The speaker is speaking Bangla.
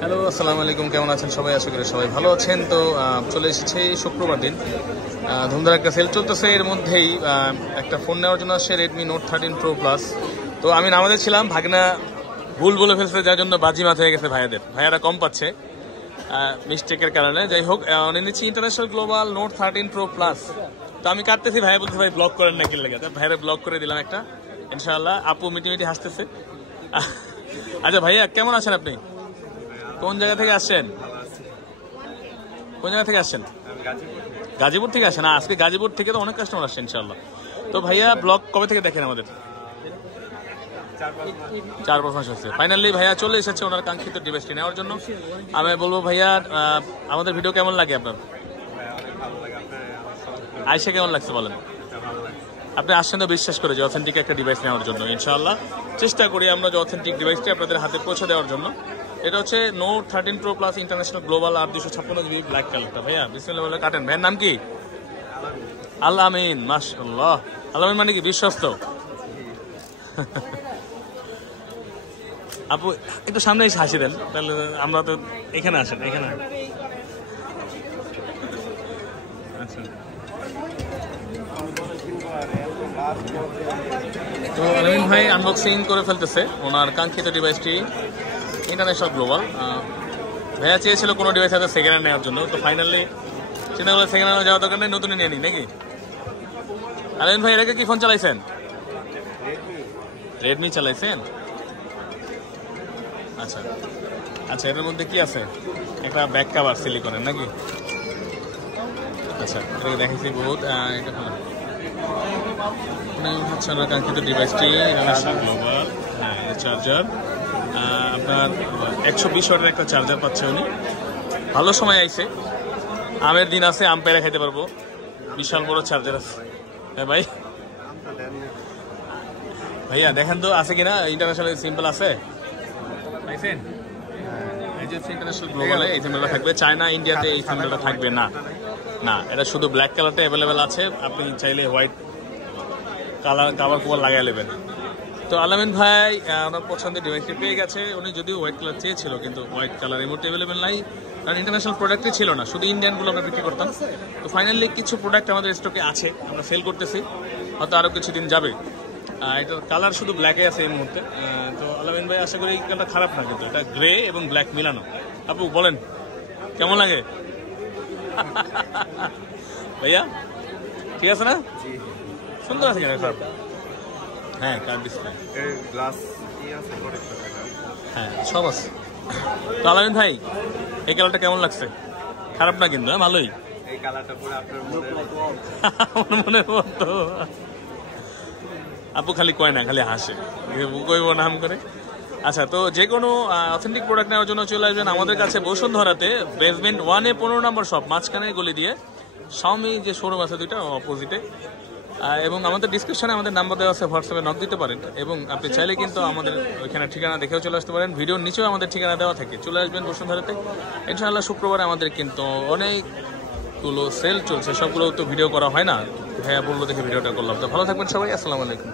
হ্যালো, আসসালামু আলাইকুম। কেমন আছেন সবাই? আশা করি সবাই ভালো আছেন। তো চলে এসেছে শুক্রবার দিন, ধুমধার একটা সেল চলতেছে। এর মধ্যেই একটা ফোন নেওয়ার জন্য আসছে রেডমি নোট 13 প্রো প্লাস। তো আমি নামাজে ছিলাম, ভাগনা ভুল বলে ফেলছে, যার জন্য বাজি মাথা হয়ে গেছে ভাইয়ারা কম পাচ্ছে মিস্টেকের কারণে। যাই হোক, নিচ্ছি international global note 13 pro plus. তো আমি কাটতেছি, ভাইয়া বলছে ভাই ব্লক করেন নাকি লেগে, ভাইয়ারা ব্লক করে দিলাম একটা, ইনশাআল্লাহ। আপু মিটি হাসতেছে। আচ্ছা ভাইয়া, কেমন আছেন আপনি? কোন জায়গা থেকে আসছেন? কোন জায়গা থেকে আসছেন? গাজীপুর থেকে আসেন? আজকে গাজীপুর থেকে তো অনেক কাস্টমার আসছে ইনশাআল্লাহ। তো ভাইয়া ব্লগ কবে থেকে দেখেন আমাদের? 4-5 মাস হচ্ছে। ফাইনালি ভাইয়া চলে এসেছে ওনার কাঙ্ক্ষিত ডিভাইসটি নেওয়ার জন্য। আমি বলবো ভাইয়া, আমাদের ভিডিও কেমন লাগে আপনার? আইসা কেমন লাগছে বলেন? আপনি আসছেন তো বিশ্বাস করে যে অথেন্টিক একটা ডিভাইস নেওয়ার জন্য। ইনশাআল্লাহ চেষ্টা করি আমরা যে অথেন্টিক ডিভাইসটি আপনাদের হাতে পৌঁছে দেওয়ার জন্য। এটা হচ্ছে note 13 pro plus international global 856 GB black কালারটা। ভাইয়া বিসমিল্লাহ বলে কাটেন। ভাইয়ের নাম কি? আল আমিন। মাশাআল্লাহ, আল আমিন মানে কি বিশ্বস্ত? আপু একটু সামনে এসে হাসি দেন, তাহলে আমরা তো এখানে আসেন, এখানে। আচ্ছা, তো আলমিন ভাই আনবক্সিং করে ফেলতেছে ওনার কাঙ্ক্ষিত ডিভাইসটি ইন্টারন্যাশনাল গ্লোবাল। ভাইয়া চেয়েছিল কোনো ডিভাইস হাতে সেকেন্ড হ্যান্ড নেওয়ার জন্য, তো ফাইনালি চিন্তা করলে সেকেন্ড হ্যান্ড যাওয়ার দরকার নেই, নতুনই নিয়ে নিই নাকি? আলমিন ভাই, এটাকে কি ফোন চালাইছেন? রেডমি চালাইছেন? আচ্ছা আচ্ছা, এটার মধ্যে কি আছে? একটা ব্যাক কাভার সিলিকনের নাকি? আচ্ছা, এটাকে দেখেছি বহুত। এটা হচ্ছে আমার কাঙ্ক্ষিত ডিভাইসটি গ্লোবাল। হ্যাঁ, চার্জার আপনার 120 ওয়াটের একটা চার্জার পাচ্ছে উনি। ভালো সময় আইছে, আমের দিন আছে, আম পেড়ে খাইতে পারবো। বিশাল বড় চার্জার আছে। হ্যাঁ ভাই, ভাইয়া দেখেন তো আছে কিনা। ইন্টারন্যাশনাল সিম্পল আছে পাইছেন? এই যে ইন্টারন্যাশনাল গ্লোবালে এই সিম্বলটা থাকবে, চায়না ইন্ডিয়াতে এই সিম্বলটা থাকবে না। না, এটা শুধু ব্ল্যাক কালারটা অ্যাভেলেবেল আছে, আপনি চাইলে হোয়াইট কালার কাভার কুভার লাগাই নেবেন। তো আলামিন ভাই আমার পছন্দের ডিভাইসটি পেয়ে গেছে। উনি যদিও হোয়াইট কালার চেয়েছিল, কিন্তু হোয়াইট কালার এই মুহূর্তে অ্যাভেলেবেল নাই, কারণ ইন্টারন্যাশনাল প্রোডাক্টই ছিল না, শুধু ইন্ডিয়ানগুলো আমরা বিক্রি করতাম। তো ফাইনালি কিছু প্রোডাক্ট আমাদের স্টকে আছে, আমরা সেল করতেছি, হয়তো আরও কিছুদিন যাবে। এটার কালার শুধু ব্ল্যাকে আছে এই মুহূর্তে। তো আলামিন ভাই আশা করি এই কালারটা খারাপ না, কিন্তু এটা গ্রে এবং ব্ল্যাক মিলানো। আপু বলেন কেমন লাগে? ভাইয়া ঠিক আছে না? সুন্দর আছে কেন? খারাপ? হ্যাঁ, কার ডিসপ্লে, হ্যাঁ সব আছে। তো আলামিন ভাই, এই কালারটা কেমন লাগছে? খারাপ না কিন্তু, ভালোই। মনের মতো আপু খালি কয় না, খালি হাসে, কইব নাম করে। আচ্ছা, তো যে কোনো অথেন্টিক প্রোডাক্ট নেওয়ার জন্য চলে আসবেন আমাদের কাছে বসুন্ধরাতে, বেসমেন্ট 1-এ 15 নম্বর শপ, মাঝখানে গলি দিয়ে শাওমি যে শোরুম আছে দুইটা অপোজিটে। এবং আমাদের ডিসক্রিপশনে আমাদের নাম্বার দেওয়া আছে, হোয়াটসঅ্যাপে নক দিতে পারেন। এবং আপনি চাইলে কিন্তু আমাদের ওইখানে ঠিকানা দেখেও চলে আসতে পারেন, ভিডিওর নিচেও আমাদের ঠিকানা দেওয়া থাকে। চলে আসবেন বসুন্ধরাতে ইনশাআল্লাহ। শুক্রবারে আমাদের কিন্তু অনেকগুলো সেল চলছে, সবগুলো তো ভিডিও করা হয় না, ভাইয়া বললো দেখে ভিডিওটা করলাম। তো ভালো থাকবেন সবাই, আসসালামু আলাইকুম।